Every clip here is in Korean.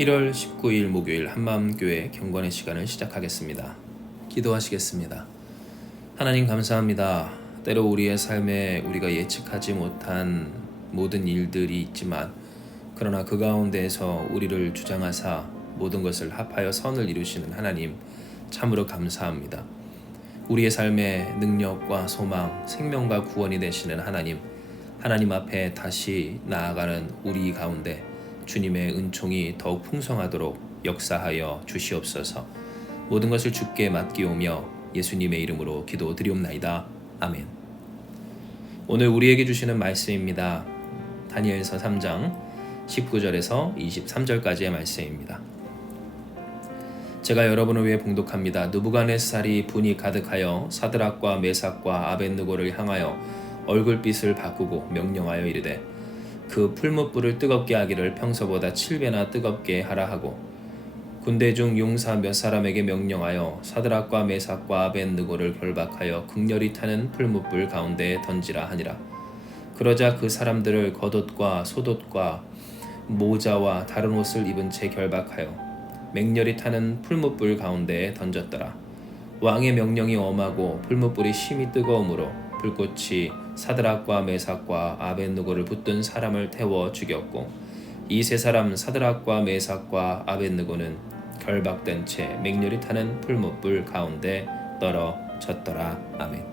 1월 19일 목요일 한마음교회 경건의 시간을 시작하겠습니다. 기도하시겠습니다. 하나님 감사합니다. 때로 우리의 삶에 우리가 예측하지 못한 모든 일들이 있지만 그러나 그 가운데에서 우리를 주장하사 모든 것을 합하여 선을 이루시는 하나님 참으로 감사합니다. 우리의 삶에 능력과 소망, 생명과 구원이 되시는 하나님 앞에 다시 나아가는 우리 가운데 주님의 은총이 더욱 풍성하도록 역사하여 주시옵소서. 모든 것을 주께 맡기오며 예수님의 이름으로 기도드리옵나이다. 아멘. 오늘 우리에게 주시는 말씀입니다. 다니엘서 3장 19절에서 23절까지의 말씀입니다. 제가 여러분을 위해 봉독합니다. 느부갓네살이 분이 가득하여 사드락과 메삭과 아벳느고를 향하여 얼굴빛을 바꾸고 명령하여 이르되 그 풀무불을 뜨겁게 하기를 평소보다 7배나 뜨겁게 하라 하고 군대 중 용사 몇 사람에게 명령하여 사드락과 메삭과 아벳느고를 결박하여 극렬히 타는 풀무불 가운데에 던지라 하니라. 그러자 그 사람들을 겉옷과 속옷과 모자와 다른 옷을 입은 채 결박하여 맹렬히 타는 풀무불 가운데에 던졌더라. 왕의 명령이 엄하고 풀무불이 심히 뜨거우므로 불꽃이 사드락과 메삭과 아벳느고를 붙든 사람을 태워 죽였고 이 세 사람 사드락과 메삭과 아벳느고는 결박된 채 맹렬히 타는 풀무불 가운데 떨어졌더라. 아멘.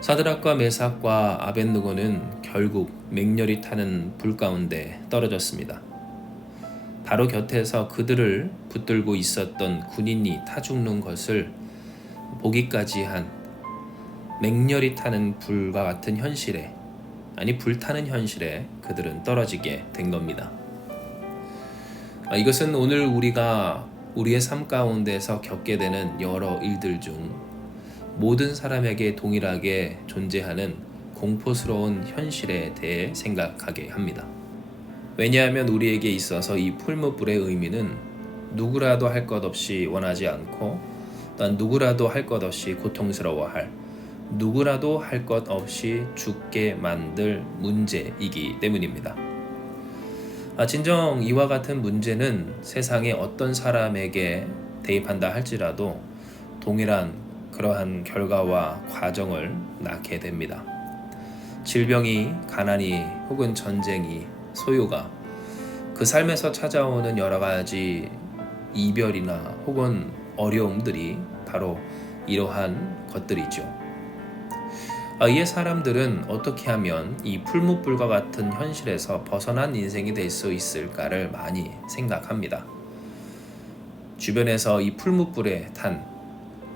사드락과 메삭과 아벳느고는 결국 맹렬히 타는 불 가운데 떨어졌습니다. 바로 곁에서 그들을 붙들고 있었던 군인이 타 죽는 것을 보기까지 한 맹렬히 타는 불과 같은 현실에, 불타는 현실에 그들은 떨어지게 된 겁니다. 이것은 오늘 우리가 우리의 삶 가운데서 겪게 되는 여러 일들 중 모든 사람에게 동일하게 존재하는 공포스러운 현실에 대해 생각하게 합니다. 왜냐하면 우리에게 있어서 이 풀무불의 의미는 누구라도 할 것 없이 원하지 않고 또 누구라도 할 것 없이 고통스러워할, 누구라도 할 것 없이 죽게 만들 문제이기 때문입니다. 진정 이와 같은 문제는 세상의 어떤 사람에게 대입한다 할지라도 동일한 그러한 결과와 과정을 낳게 됩니다. 질병이, 가난이, 혹은 전쟁이, 소요가 그 삶에서 찾아오는 여러 가지 이별이나 혹은 어려움들이 바로 이러한 것들이죠. 이에 사람들은 어떻게 하면 이 풀무불과 같은 현실에서 벗어난 인생이 될 수 있을까를 많이 생각합니다. 주변에서 이 풀무불에 탄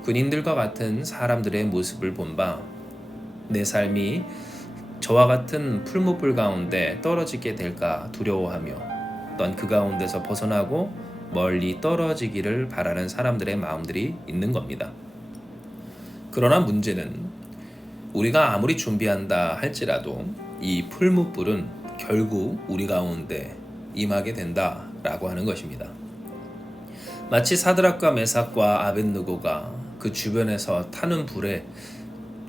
군인들과 같은 사람들의 모습을 본 바 내 삶이 저와 같은 풀무불 가운데 떨어지게 될까 두려워하며 또한 그 가운데서 벗어나고 멀리 떨어지기를 바라는 사람들의 마음들이 있는 겁니다. 그러나 문제는 우리가 아무리 준비한다 할지라도 이 풀무불은 결국 우리 가운데 임하게 된다라고 하는 것입니다. 마치 사드락과 메삭과 아벳느고가 그 주변에서 타는 불에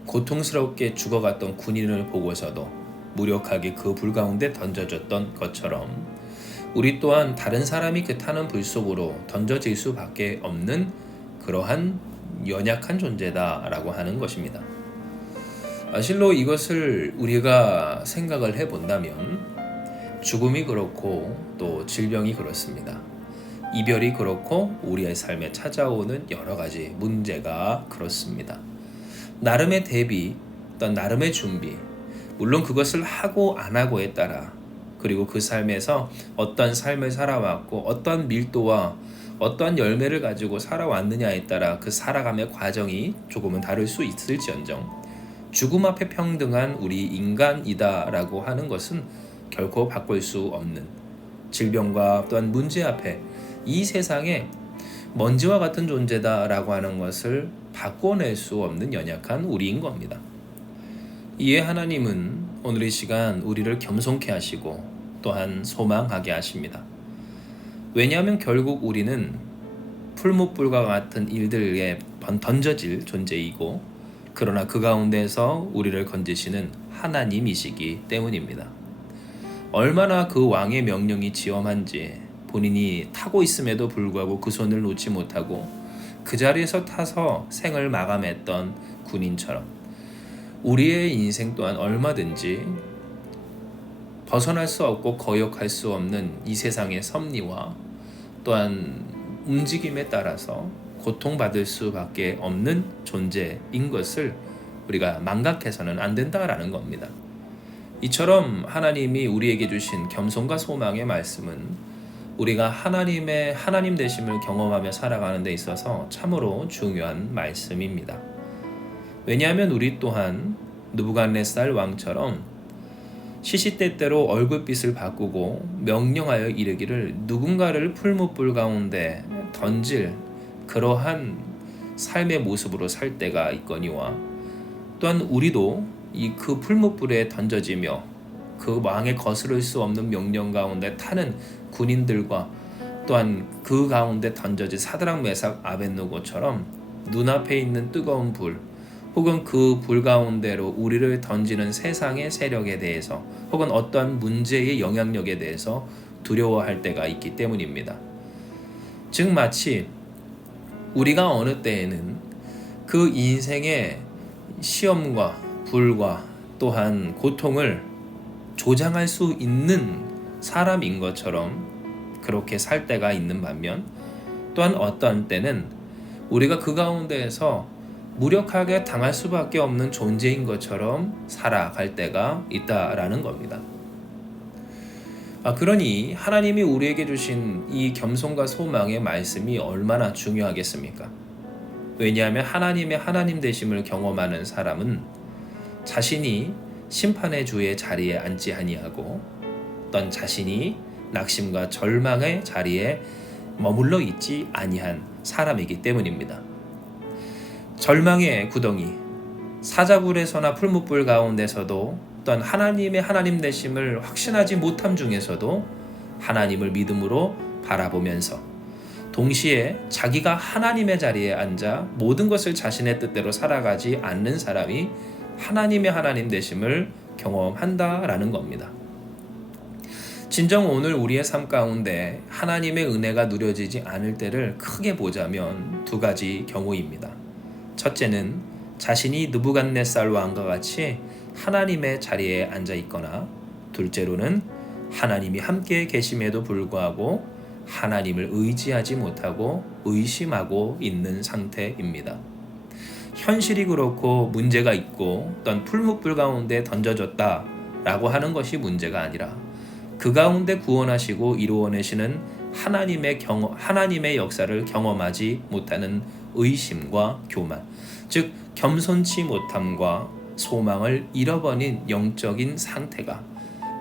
고통스럽게 죽어갔던 군인을 보고서도 무력하게 그 불 가운데 던져졌던 것처럼 우리 또한 다른 사람이 그 타는 불 속으로 던져질 수밖에 없는 그러한 연약한 존재다라고 하는 것입니다. 실로 이것을 우리가 생각을 해본다면 죽음이 그렇고 또 질병이 그렇습니다. 이별이 그렇고 우리의 삶에 찾아오는 여러 가지 문제가 그렇습니다. 나름의 대비, 또 나름의 준비, 물론 그것을 하고 안 하고에 따라 그리고 그 삶에서 어떤 삶을 살아왔고 어떤 밀도와 어떤 열매를 가지고 살아왔느냐에 따라 그 살아감의 과정이 조금은 다를 수 있을지언정 죽음 앞에 평등한 우리 인간이다라고 하는 것은 결코 바꿀 수 없는 질병과 또한 문제 앞에 이 세상에 먼지와 같은 존재다라고 하는 것을 바꿔낼 수 없는 연약한 우리인 겁니다. 이에 하나님은 오늘 이 시간 우리를 겸손케 하시고 또한 소망하게 하십니다. 왜냐하면 결국 우리는 풀무불과 같은 일들에 던져질 존재이고 그러나 그 가운데서 우리를 건지시는 하나님이시기 때문입니다. 얼마나 그 왕의 명령이 지엄한지 본인이 타고 있음에도 불구하고 그 손을 놓지 못하고 그 자리에서 타서 생을 마감했던 군인처럼 우리의 인생 또한 얼마든지 벗어날 수 없고 거역할 수 없는 이 세상의 섭리와 또한 움직임에 따라서 고통받을 수밖에 없는 존재인 것을 우리가 망각해서는 안 된다라는 겁니다. 이처럼 하나님이 우리에게 주신 겸손과 소망의 말씀은 우리가 하나님 되심을 경험하며 살아가는 데 있어서 참으로 중요한 말씀입니다. 왜냐하면 우리 또한 느부갓네살 왕처럼 시시때때로 얼굴빛을 바꾸고 명령하여 이르기를 누군가를 풀무불 가운데 던질 그러한 삶의 모습으로 살 때가 있거니와 또한 우리도 그 풀무불에 던져지며 그 왕의 거스를 수 없는 명령 가운데 타는 군인들과 또한 그 가운데 던져진 사드락 메삭 아벳느고처럼 눈앞에 있는 뜨거운 불 혹은 그 불 가운데로 우리를 던지는 세상의 세력에 대해서 혹은 어떠한 문제의 영향력에 대해서 두려워할 때가 있기 때문입니다. 즉 마치 우리가 어느 때에는 그 인생의 시험과 불과 또한 고통을 조장할 수 있는 사람인 것처럼 그렇게 살 때가 있는 반면 또한 어떤 때는 우리가 그 가운데에서 무력하게 당할 수밖에 없는 존재인 것처럼 살아갈 때가 있다라는 겁니다. 그러니 하나님이 우리에게 주신 이 겸손과 소망의 말씀이 얼마나 중요하겠습니까? 왜냐하면 하나님 되심을 경험하는 사람은 자신이 심판의 주의 자리에 앉지 아니하고 어떤 자신이 낙심과 절망의 자리에 머물러 있지 아니한 사람이기 때문입니다. 절망의 구덩이, 사자굴에서나 풀무불 가운데서도 또한 하나님 되심을 확신하지 못함 중에서도 하나님을 믿음으로 바라보면서 동시에 자기가 하나님의 자리에 앉아 모든 것을 자신의 뜻대로 살아가지 않는 사람이 하나님 되심을 경험한다라는 겁니다. 진정 오늘 우리의 삶 가운데 하나님의 은혜가 누려지지 않을 때를 크게 보자면 두 가지 경우입니다. 첫째는 자신이 느부갓네살 왕과 같이 하나님의 자리에 앉아 있거나 둘째로는 하나님이 함께 계심에도 불구하고 하나님을 의지하지 못하고 의심하고 있는 상태입니다. 현실이 그렇고 문제가 있고 어떤 풀무불 가운데 던져졌다라고 하는 것이 문제가 아니라 그 가운데 구원하시고 이루어내시는 하나님의 역사를 경험하지 못하는 의심과 교만, 즉 겸손치 못함과 소망을 잃어버린 영적인 상태가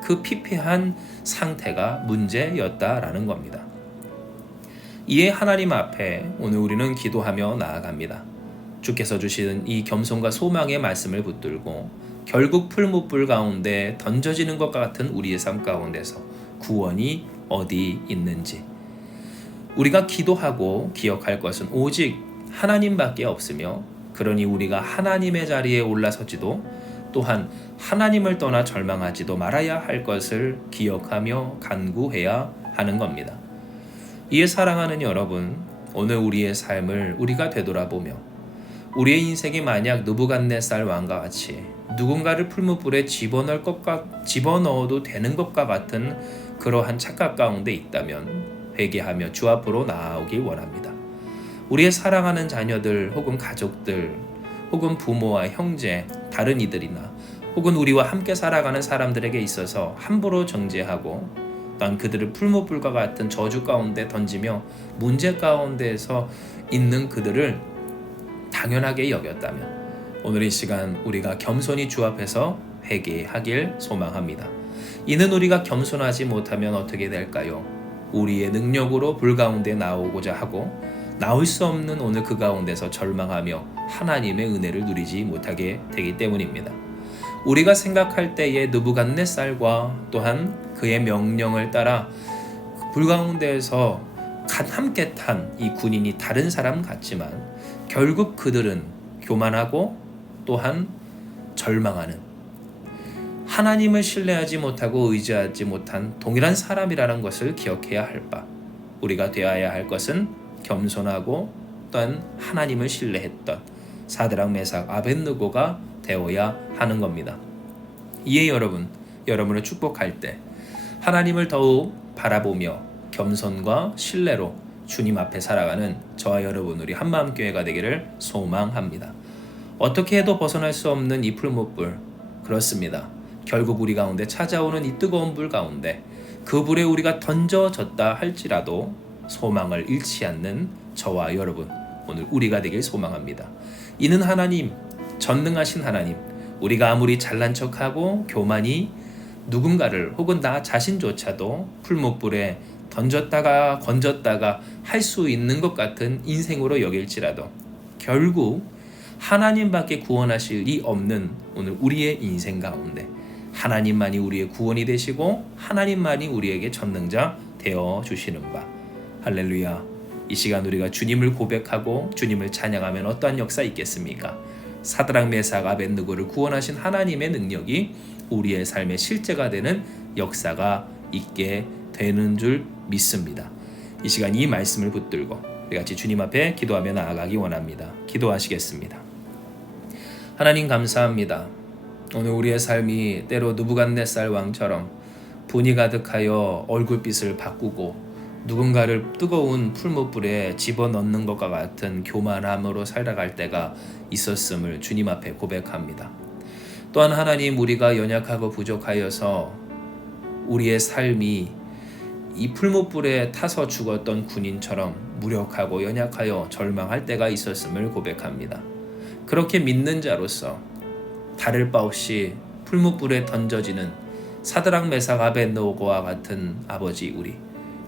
그 피폐한 상태가 문제였다라는 겁니다. 이에 하나님 앞에 오늘 우리는 기도하며 나아갑니다. 주께서 주시는 이 겸손과 소망의 말씀을 붙들고 결국 풀무불 가운데 던져지는 것과 같은 우리의 삶 가운데서 구원이 어디 있는지 우리가 기도하고 기억할 것은 오직 하나님밖에 없으며 그러니 우리가 하나님의 자리에 올라서지도 또한 하나님을 떠나 절망하지도 말아야 할 것을 기억하며 간구해야 하는 겁니다. 이에 사랑하는 여러분, 오늘 우리의 삶을 우리가 되돌아보며 우리의 인생이 만약 느부갓네살 왕과 같이 누군가를 풀무불에 집어넣어도 되는 것과 같은 그러한 착각 가운데 있다면 회개하며 주 앞으로 나아오길 원합니다. 우리의 사랑하는 자녀들 혹은 가족들 혹은 부모와 형제, 다른 이들이나 혹은 우리와 함께 살아가는 사람들에게 있어서 함부로 정죄하고 또한 그들을 풀무불과 같은 저주 가운데 던지며 문제 가운데에서 있는 그들을 당연하게 여겼다면 오늘 이 시간 우리가 겸손히 주 앞에서 회개하길 소망합니다. 이는 우리가 겸손하지 못하면 어떻게 될까요? 우리의 능력으로 불 가운데 나오고자 하고 나올 수 없는 오늘 그 가운데서 절망하며 하나님의 은혜를 누리지 못하게 되기 때문입니다. 우리가 생각할 때의 느부갓네살과 또한 그의 명령을 따라 불 가운데에서 함께 탄 이 군인이 다른 사람 같지만 결국 그들은 교만하고 또한 절망하는 하나님을 신뢰하지 못하고 의지하지 못한 동일한 사람이라는 것을 기억해야 할 바, 우리가 되어야 할 것은 겸손하고 또한 하나님을 신뢰했던 사드락 메삭 아벳느고가 되어야 하는 겁니다. 이에 여러분을 축복할 때 하나님을 더욱 바라보며 겸손과 신뢰로 주님 앞에 살아가는 저와 여러분 우리 한마음교회가 되기를 소망합니다. 어떻게 해도 벗어날 수 없는 이 풀무불, 그렇습니다. 결국 우리 가운데 찾아오는 이 뜨거운 불 가운데 그 불에 우리가 던져졌다 할지라도 소망을 잃지 않는 저와 여러분 오늘 우리가 되길 소망합니다. 이는 하나님, 전능하신 하나님, 우리가 아무리 잘난 척하고 교만이 누군가를 혹은 나 자신조차도 풀무불에 던졌다가 건졌다가 할 수 있는 것 같은 인생으로 여길지라도 결국 하나님밖에 구원하실 리 없는 오늘 우리의 인생 가운데 하나님만이 우리의 구원이 되시고 하나님만이 우리에게 전능자 되어 주시는 바, 할렐루야. 이 시간 우리가 주님을 고백하고 주님을 찬양하면 어떠한 역사 있겠습니까? 사드락 메삭 아벳느고를 구원하신 하나님의 능력이 우리의 삶의 실제가 되는 역사가 있게 되는 줄 믿습니다. 이 시간 이 말씀을 붙들고 우리 같이 주님 앞에 기도하며 나아가기 원합니다. 기도하시겠습니다. 하나님 감사합니다. 오늘 우리의 삶이 때로 느부갓네살 왕처럼 분이 가득하여 얼굴빛을 바꾸고 누군가를 뜨거운 풀무불에 집어넣는 것과 같은 교만함으로 살아갈 때가 있었음을 주님 앞에 고백합니다. 또한 하나님, 우리가 연약하고 부족하여서 우리의 삶이 이 풀무불에 타서 죽었던 군인처럼 무력하고 연약하여 절망할 때가 있었음을 고백합니다. 그렇게 믿는 자로서 다를 바 없이 풀무불에 던져지는 사드락 메삭 아벳느고와 같은 아버지 우리,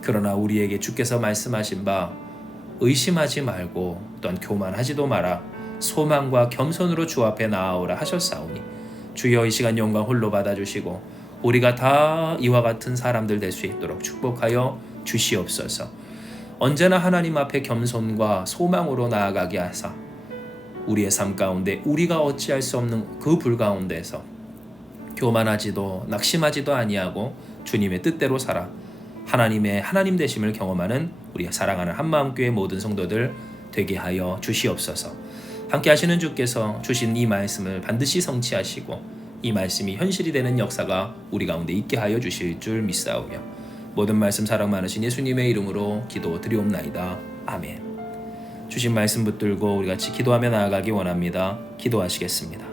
그러나 우리에게 주께서 말씀하신 바 의심하지 말고 또한 교만하지도 마라, 소망과 겸손으로 주 앞에 나아오라 하셨사오니 주여 이 시간 영광 홀로 받아주시고 우리가 다 이와 같은 사람들 될 수 있도록 축복하여 주시옵소서. 언제나 하나님 앞에 겸손과 소망으로 나아가게 하사 우리의 삶 가운데 우리가 어찌할 수 없는 그 불 가운데서 교만하지도 낙심하지도 아니하고 주님의 뜻대로 살아 하나님의 하나님 되심을 경험하는 우리 사랑하는 한마음교회 모든 성도들 되게 하여 주시옵소서. 함께 하시는 주께서 주신 이 말씀을 반드시 성취하시고 이 말씀이 현실이 되는 역사가 우리 가운데 있게 하여 주실 줄 믿사오며 모든 말씀 사랑 많으신 예수님의 이름으로 기도드리옵나이다. 아멘. 주신 말씀 붙들고 우리 같이 기도하며 나아가기 원합니다. 기도하시겠습니다.